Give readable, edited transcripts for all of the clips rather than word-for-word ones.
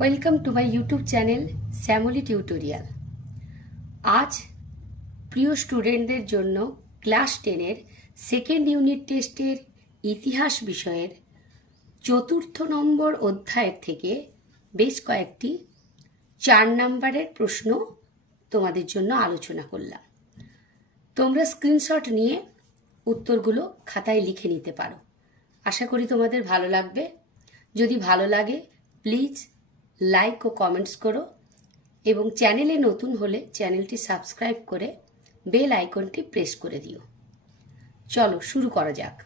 Welcome to my YouTube channel Shyamali tutorial. আজ প্রিয় স্টুডেন্টদের জন্য ক্লাস 10-এর সেকেন্ড ইউনিট টেস্টের ইতিহাস বিষয়ের 4th নম্বর অধ্যায়ের থেকে বেশ কয়েকটি 4 নম্বরের প্রশ্ন তোমাদের জন্য আলোচনা করলাম। তোমরা স্ক্রিনশট নিয়ে উত্তরগুলো খাতায় লিখে নিতে পারো। আশা করি তোমাদের ভালো লাগবে। যদি ভালো লাগে প্লিজ লাইক ও কমেন্টস করো এবং চ্যানেলে নতুন হলে চ্যানেলটি সাবস্ক্রাইব করে বেল আইকনটি প্রেস করে দিও। চলো শুরু করা যাক।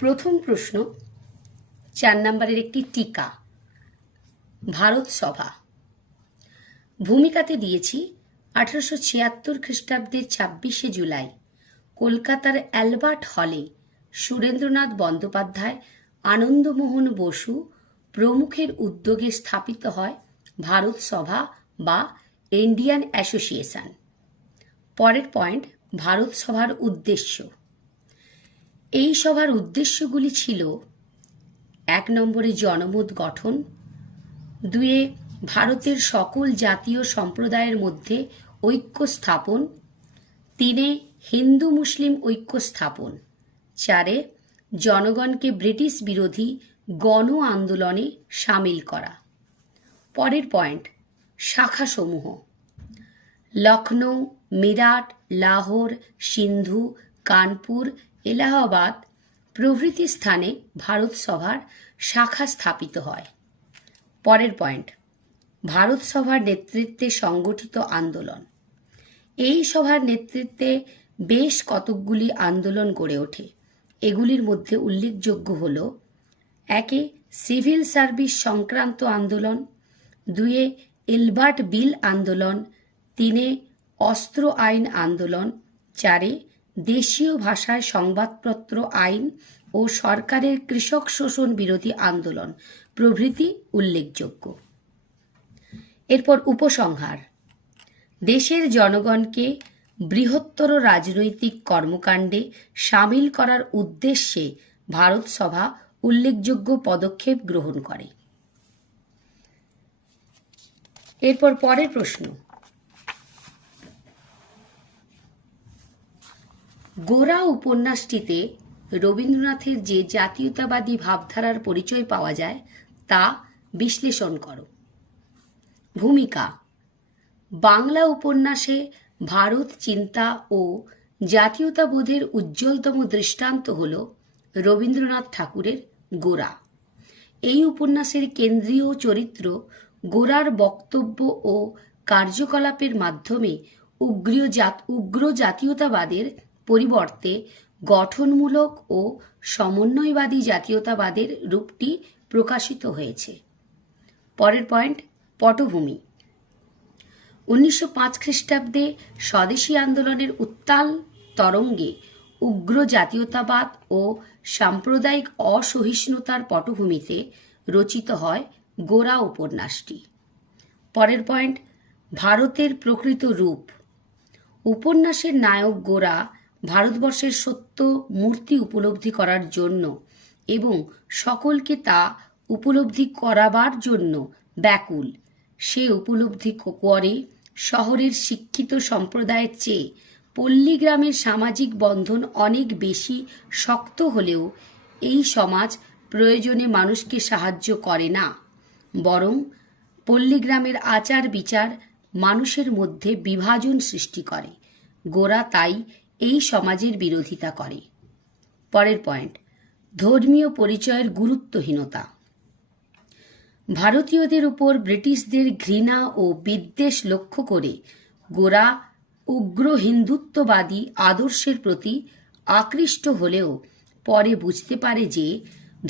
প্রথম প্রশ্ন 4 নম্বরের একটি টিকা, ভারত সভা। ভূমিকাতে দিয়েছি 1876 খ্রিস্টাব্দের 26শে জুলাই কলকাতার অ্যালবার্ট হলে সুরেন্দ্রনাথ বন্দ্যোপাধ্যায়, আনন্দমোহন বসু প্রমুখের উদ্যোগে স্থাপিত হয় ভারত সভা বা ইন্ডিয়ান অ্যাসোসিয়েশন। পরের পয়েন্ট, ভারত সভার উদ্দেশ্য। এই সভার উদ্দেশ্যগুলি ছিল: 1 নম্বরে জনমত গঠন, 2 ভারতের সকল জাতীয় সম্প্রদায়ের মধ্যে ঐক্য স্থাপন, 3 হিন্দু মুসলিম ঐক্য স্থাপন, 4 জনগণকে ব্রিটিশ বিরোধী গণ আন্দোলনে সামিল করা। পরের পয়েন্ট, শাখাসমূহ: লখনৌ, মিরাট, লাহোর, সিন্ধু, কানপুর, এলাহাবাদ প্রভৃতি স্থানে ভারত সভার শাখা স্থাপিত হয়। পরের পয়েন্ট, ভারত সভার নেতৃত্বে সংগঠিত আন্দোলন। এই সভার নেতৃত্বে বেশ কতকগুলি আন্দোলন গড়ে ওঠে। এগুলির মধ্যে উল্লেখযোগ্য হল: 1 সিভিল সার্ভিস সংক্রান্ত আন্দোলন, 2 এলবার্ট বিল আন্দোলন, 3 অস্ত্র আইন আন্দোলন, 4 দেশীয় ভাষায় সংবাদপত্র আইন ও সরকারের কৃষক শোষণ বিরোধী আন্দোলন প্রভৃতি উল্লেখযোগ্য। এরপর উপসংহার: দেশের জনগণকে বৃহত্তর রাজনৈতিক কর্মকাণ্ডে সামিল করার উদ্দেশ্যে ভারত সভা উল্লেখযোগ্য পদক্ষেপ গ্রহণ করে। এরপর পরের প্রশ্ন, গোরা উপন্যাসটিতে রবীন্দ্রনাথের যে জাতীয়তাবাদী ভাবধারার পরিচয় পাওয়া যায় তা বিশ্লেষণ করো। ভূমিকা: বাংলা উপন্যাসে ভারত চিন্তা ও জাতীয়তাবোধের উজ্জ্বলতম দৃষ্টান্ত হল রবীন্দ্রনাথ ঠাকুরের গোরা। এই উপন্যাসের কেন্দ্রীয় চরিত্র গোরার বক্তব্য ও কার্যকলাপের মাধ্যমে উগ্র জাতীয়তাবাদের পরিবর্তে গঠনমূলক ও সমন্বয়বাদী জাতীয়তাবাদের রূপটি প্রকাশিত হয়েছে। পরের পয়েন্ট, পটভূমি। 1905 খ্রিস্টাব্দে স্বদেশী আন্দোলনের উত্তাল তরঙ্গে উগ্র জাতীয়তাবাদ ও সাম্প্রদায়িক অসহিষ্ণুতার পটভূমিতে রচিত হয় গোরা উপন্যাসটি। পরের পয়েন্ট, ভারতের প্রকৃত রূপ। উপন্যাসের নায়ক গোরা ভারতবর্ষের সত্য মূর্তি উপলব্ধি করার জন্য এবং সকলকে তা উপলব্ধি করাবার জন্য ব্যাকুল। সে উপলব্ধি করে শহরের শিক্ষিত সম্প্রদায়ের চেয়ে পল্লীগ্রামের সামাজিক বন্ধন অনেক বেশি শক্ত হলেও এই সমাজ প্রয়োজনে মানুষকে সাহায্য করে না, বরং পল্লীগ্রামের আচার বিচার মানুষের মধ্যে বিভাজন সৃষ্টি করে। গোরা তাই এই সমাজের বিরোধিতা করে। পরের পয়েন্ট, ধর্মীয় পরিচয়ের গুরুত্বহীনতা। ভারতীয়দের উপর ব্রিটিশদের ঘৃণা ও বিদ্বেষ লক্ষ্য করে গোরা উগ্র হিন্দুত্ববাদী আদর্শের প্রতি আকৃষ্ট হলেও পরে বুঝতে পারে যে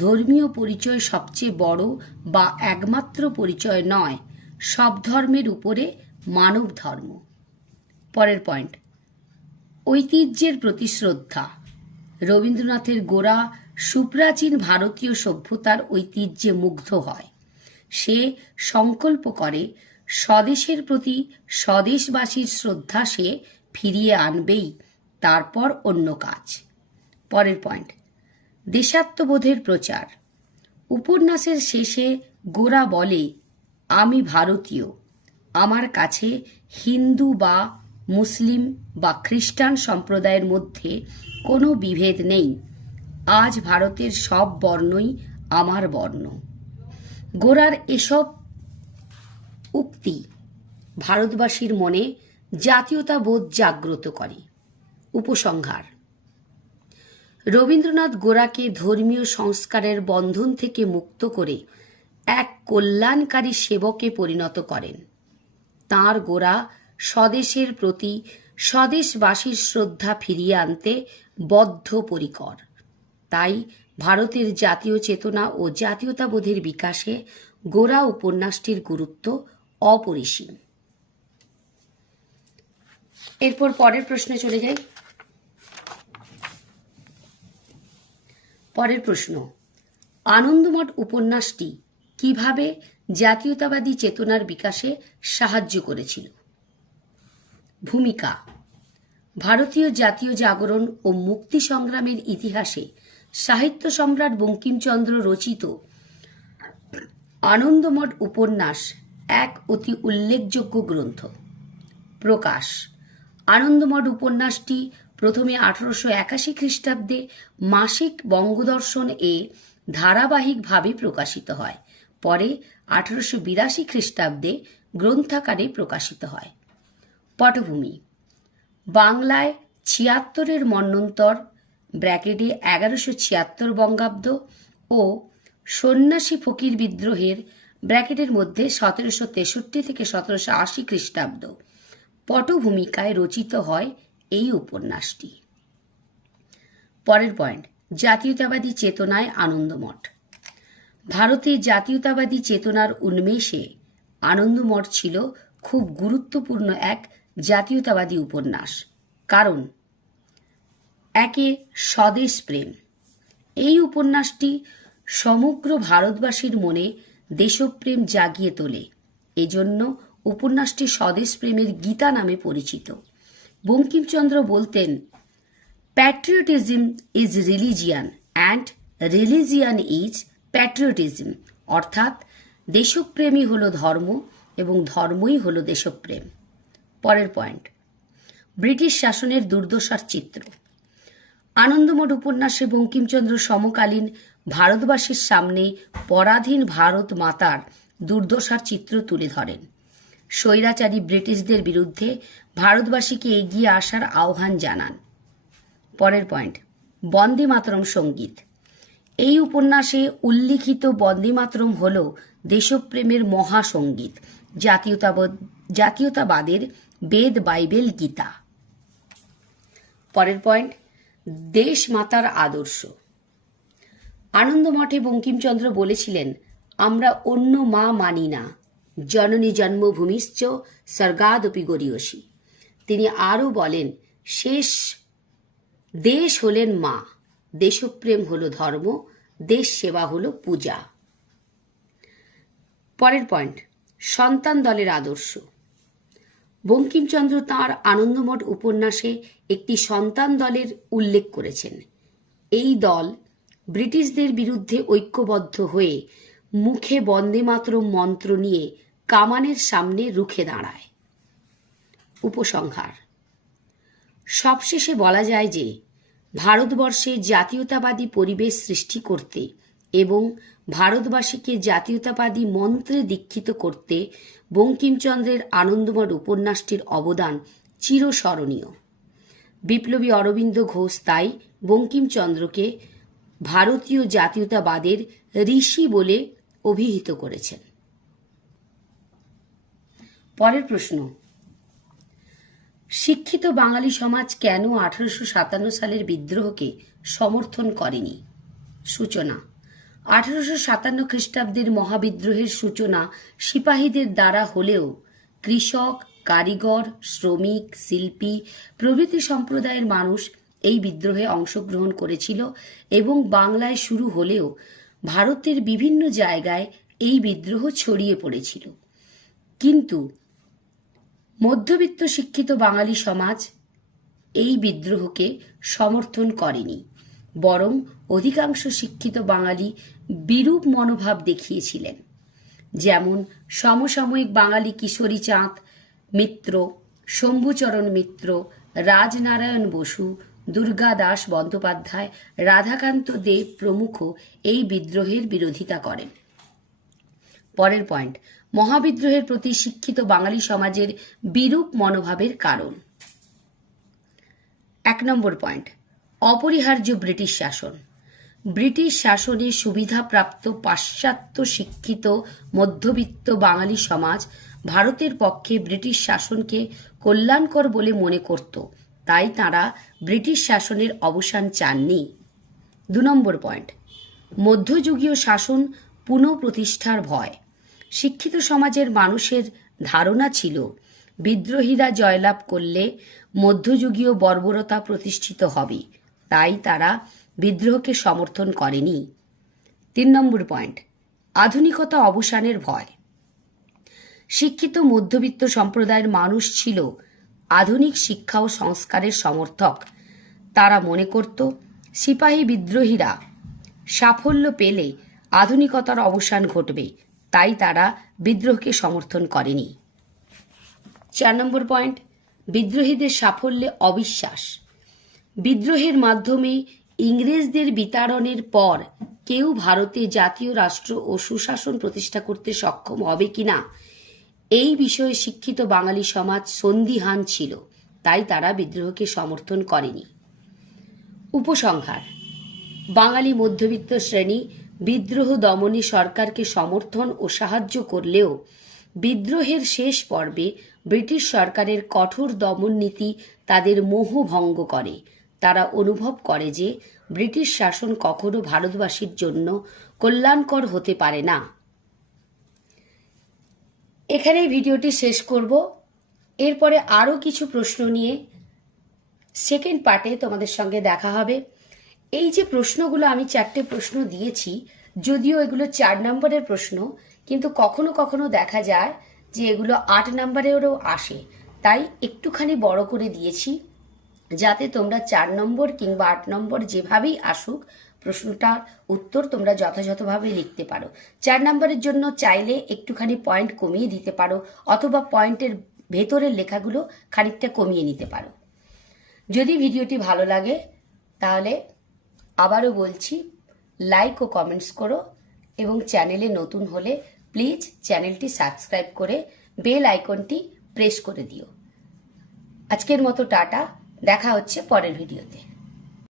ধর্মীয় পরিচয় সবচেয়ে বড় বা একমাত্র পরিচয় নয়, সব ধর্মের উপরে মানব ধর্ম। পরের পয়েন্ট, ঐতিহ্যের প্রতি শ্রদ্ধা। রবীন্দ্রনাথের গোরা সুপ্রাচীন ভারতীয় সভ্যতার ঐতিহ্যে মুগ্ধ হয়। সে সংকল্প করে স্বদেশের প্রতি স্বদেশবাসীর শ্রদ্ধা সে ফিরিয়ে আনবেই, তারপর অন্য কাজ। পরের পয়েন্ট, দেশাত্মবোধের প্রচার। উপন্যাসের শেষে গোরা বলে, আমি ভারতীয়, আমার কাছে হিন্দু বা মুসলিম বা খ্রিস্টান সম্প্রদায়ের মধ্যে কোনো বিভেদ নেই। আজ ভারতের সব বর্ণই আমার বর্ণ। গোরার এসব উক্তি ভারতবাসীর মনে জাতীয়তাবোধ জাগ্রত করে। উপসংহার: রবীন্দ্রনাথ গোরাকে ধর্মীয় সংস্কারের বন্ধন থেকে মুক্ত করে এক কল্যাণকারী সেবকে পরিণত করেন। তাঁর গোরা স্বদেশের প্রতি স্বদেশবাসীর শ্রদ্ধা ফিরিয়ে আনতে বদ্ধপরিকর। তাই ভারতের জাতীয় চেতনা ও জাতীয়তাবোধের বিকাশে গোরা উপন্যাসটির গুরুত্ব অপরিসীম। এরপর পরের প্রশ্নে চলে যাই। পরের প্রশ্ন: আনন্দমঠ উপন্যাসটি কিভাবে জাতীয়তাবাদী চেতনার বিকাশে সাহায্য করেছিল? ভূমিকা: ভারতীয় জাতীয় জাগরণ ও মুক্তি সংগ্রামের ইতিহাসে সাহিত্য সম্রাট বঙ্কিমচন্দ্র রচিত আনন্দমঠ উপন্যাস এক অতি উল্লেখযোগ্য গ্রন্থ। প্রকাশ: আনন্দমঠ উপন্যাসটি প্রথমে 1881 খ্রিস্টাব্দে মাসিক বঙ্গদর্শন এ ধারাবাহিকভাবে প্রকাশিত হয়। পরে 1882 খ্রিস্টাব্দে গ্রন্থাকারে প্রকাশিত হয়। পটভূমি: বাংলায় 76-এর মন্বন্তর ব্র্যাকেটে 1176 বঙ্গাব্দ ও সন্ন্যাসী ফকির বিদ্রোহের ব্র্যাকেটের মধ্যে 1763 থেকে 1780 খ্রিস্টাব্দ পটভূমিকায় রচিত হয় এই উপন্যাসটি। পরের পয়েন্ট: জাতীয়তাবাদী চেতনায় আনন্দমঠ। ভারতে জাতীয়তাবাদী চেতনার উন্মেষে আনন্দমঠ ছিল খুব গুরুত্বপূর্ণ এক জাতীয়তাবাদী উপন্যাস। কারণ: একে, স্বদেশ প্রেম। এই উপন্যাসটি সমগ্র ভারতবাসীর মনে দেশপ্রেম জাগিয়ে তোলে। এজন্য উপন্যাসটি স্বদেশ প্রেমের গীতা নামে পরিচিত। বঙ্কিমচন্দ্র বলতেন, patriotism is religion and religion is patriotism, অর্থাৎ দেশপ্রেমই হল ধর্ম এবং ধর্মই হল দেশপ্রেম। পরের পয়েন্ট: ব্রিটিশ শাসনের দুর্দশার চিত্র। আনন্দমঠ উপন্যাসে বঙ্কিমচন্দ্র সমকালীন ভারতবাসীর সামনে পরাধীন ভারত মাতার দুর্দশার চিত্র তুলে ধরেন। স্বৈরাচারী ব্রিটিশদের বিরুদ্ধে ভারতবাসীকে এগিয়ে আসার আহ্বান জানান। পরের পয়েন্ট: বন্দে মাতরম সঙ্গীত। এই উপন্যাসে উল্লিখিত বন্দে মাতরম হল দেশপ্রেমের মহাসঙ্গীত, জাতীয়তাবাদের বেদ, বাইবেল, গীতা। পরের পয়েন্ট: দেশ মাতার আদর্শ। আনন্দমঠে বঙ্কিমচন্দ্র বলেছিলেন, আমরা অন্য মা মানি না, জননী জন্মভূমিশ্চ স্বর্গাদপি গরীয়সী। তিনি আরও বলেন, শেষ দেশ হলেন মা, দেশপ্রেম হল ধর্ম, দেশ সেবা হল পূজা। পরের পয়েন্ট: সন্তান দলের আদর্শ। বঙ্কিমচন্দ্র তাঁর আনন্দমঠ উপন্যাসে একটি সন্তান দলের উল্লেখ করেছেন। এই দল ব্রিটিশদের বিরুদ্ধে ঐক্যবদ্ধ হয়ে মুখে বন্দে মাতরম মন্ত্র নিয়ে কামানের সামনে রুখে দাঁড়ায়। উপসংহার: সবশেষে বলা যায় যে ভারতবর্ষে জাতীয়তাবাদী পরিবেশ সৃষ্টি করতে এবং ভারতবাসীকে জাতীয়তাবাদী মন্ত্রে দীক্ষিত করতে বঙ্কিমচন্দ্রের আনন্দমঠ উপন্যাসটির অবদান চিরস্মরণীয়। বিপ্লবী অরবিন্দ ঘোষ তাই বঙ্কিমচন্দ্রকে ভারতীয় জাতীয়তাবাদের ঋষি বলে অভিহিত করেছেন। পরের প্রশ্ন: শিক্ষিত বাঙালি সমাজ কেন 1857 সালের বিদ্রোহকে সমর্থন করেনি? সূচনা: 1857 খ্রিস্টাব্দের মহাবিদ্রোহের সূচনা সিপাহীদের দ্বারা হলেও কৃষক, কারিগর, শ্রমিক, শিল্পী প্রভৃতি সম্প্রদায়ের মানুষ এই বিদ্রোহে অংশগ্রহণ করেছিল এবং বাংলায় শুরু হলেও ভারতের বিভিন্ন জায়গায় এই বিদ্রোহ ছড়িয়ে পড়েছিল। কিন্তু মধ্যবিত্ত শিক্ষিত বাঙালি সমাজ এই বিদ্রোহকে সমর্থন করেনি, বরং অধিকাংশ শিক্ষিত বাঙালি বিরূপ মনোভাব দেখিয়েছিলেন। যেমন সমসাময়িক বাঙালি কিশোরী চাঁদ মিত্র, শম্ভুচরণ মিত্র, রাজনারায়ণ বসু, দুর্গা দাস বন্দ্যোপাধ্যায়, রাধাকান্ত দেব প্রমুখ এই বিদ্রোহের বিরোধিতা করেন। পরের পয়েন্ট, মহাবিদ্রোহের প্রতি শিক্ষিত বাঙালি সমাজের বিরূপ মনোভাবের কারণ। 1 নম্বর পয়েন্ট, অপরিহার্য ব্রিটিশ শাসন। ব্রিটিশ শাসনে সুবিধাপ্রাপ্ত পাশ্চাত্য শিক্ষিত মধ্যবিত্ত বাঙালি সমাজ ভারতের পক্ষে ব্রিটিশ শাসনকে কল্যাণকর বলে মনে করত, তাই তাঁরা ব্রিটিশ শাসনের অবসান চাননি। 2 নম্বর পয়েন্ট, মধ্যযুগীয় শাসন পুনঃপ্রতিষ্ঠার ভয়। শিক্ষিত সমাজের মানুষের ধারণা ছিল বিদ্রোহীরা জয়লাভ করলে মধ্যযুগীয় বর্বরতা প্রতিষ্ঠিত হবে, তাই তারা বিদ্রোহকে সমর্থন করেনি। 3 নম্বর পয়েন্ট, আধুনিকতা অবসানের ভয়। শিক্ষিত মধ্যবিত্ত সম্প্রদায়ের মানুষ ছিল আধুনিক শিক্ষা ও সংস্কারের সমর্থক। তারা মনে করত সিপাহী বিদ্রোহীরা সাফল্য পেলে আধুনিকতার অবসান ঘটবে, তাই তারা বিদ্রোহকে সমর্থন করেনি। 4 নম্বর পয়েন্ট, বিদ্রোহীদের সাফল্যে অবিশ্বাস। বিদ্রোহের মাধ্যমে ইংরেজদের বিতাড়নের পর কেউ ভারতে জাতীয় রাষ্ট্র ও সুশাসন প্রতিষ্ঠা করতে সক্ষম হবে কিনা এই বিষয়ে শিক্ষিত বাঙালি সমাজ সন্দিহান ছিল, তাই তারা বিদ্রোহকে সমর্থন করেনি। উপসংহার, বাঙালি মধ্যবিত্ত শ্রেণী বিদ্রোহ দমনে সরকারকে সমর্থন ও সাহায্য করলেও বিদ্রোহের শেষ পর্বে ব্রিটিশ সরকারের কঠোর দমন নীতি তাদের মোহ ভঙ্গ করে। তারা অনুভব করে যে ব্রিটিশ শাসন কখনো ভারতবাসীর জন্য কল্যাণকর হতে পারে না। এখানেই ভিডিওটি শেষ করব। এরপরে আরও কিছু প্রশ্ন নিয়ে সেকেন্ড পার্টে তোমাদের সঙ্গে দেখা হবে। এই যে প্রশ্নগুলো আমি 4টে প্রশ্ন দিয়েছি, যদিও এগুলো 4 নম্বরের প্রশ্ন, কিন্তু কখনো কখনো দেখা যায় যে এগুলো 8 নম্বরেরও আসে, তাই একটুখানি বড় করে দিয়েছি যাতে তোমরা 4 নম্বর কিংবা 8 নম্বর যেভাবেই আসুক প্রশ্নটার উত্তর তোমরা যথাযথভাবে লিখতে পারো। 4 নম্বরের জন্য চাইলে একটুখানি পয়েন্ট কমিয়ে দিতে পারো, অথবা পয়েন্টের ভেতরের লেখাগুলো খানিকটা কমিয়ে নিতে পারো। যদি ভিডিওটি ভালো লাগে তাহলে আবারও বলছি, লাইক ও কমেন্টস করো, এবং চ্যানেলে নতুন হলে প্লিজ চ্যানেলটি সাবস্ক্রাইব করে বেল আইকনটি প্রেস করে দিও। আজকের মতো টাটা, দেখা হচ্ছে পরের ভিডিওতে।